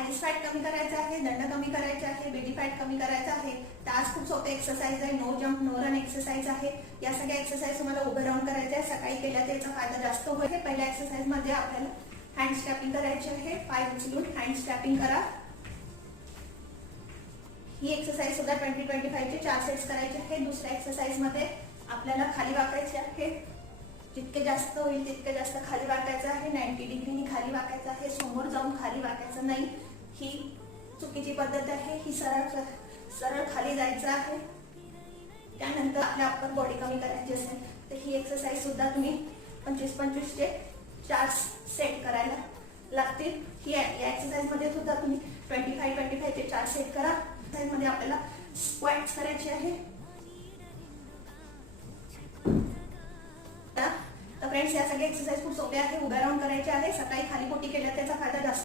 Ice fat कमी करायचं आहे, दंड कमी करायचे आहे, बेली फॅट कमी करायचं आहे. तर आज खूप सोपे एक्सरसाइज आहे. No jump no run exercise आहे. या सगळ्या एक्सरसाइज तुम्हाला उभे राहून करायचे आहे. सकाळी केल्या तर याचा फायदा जास्त होईल. पहिल्या एक्सरसाइज मध्ये आपल्याला हँड स्टॅपिंग करायची आहे. पाय उचलून हँड स्टॅपिंग करा. ही एक्सरसाइज सुद्धा 20-25 चे 4 सेट्स करायचे आहे. दुसऱ्या एक्सरसाइज मध्ये आपल्याला खाली वाकायचे आहे. जितके जास्त होईल तितके जास्त खाली वाकायचं आहे. 90 डिग्रीनी खाली वाकायचं आहे. समोर जाऊन खाली वाकायचं नाही. ही चुकीची पद्धत आहे. ही सरळ खाली जायचं आहे. त्यानंतर आपल्या अप्पर बॉडी कमी करायची असेल तर ही एक्सरसाइज सुद्धा तुम्ही 25-25 चे 4 सेट करायला लागतील. ही एक्सरसाइज मध्ये सुद्धा तुम्ही 25-25 चे 4 सेट करा. एक्सरसाइज मध्ये आपल्याला स्क्वॅट्स करायचे आहे. तर फ्रेंड्स, या सगळ्या एक्सरसाइज खूप सोप्या आहे. उभ्या राहून करायचे आहे. सकाळी खाली पोटी केल्या त्याचा फायदा जास्त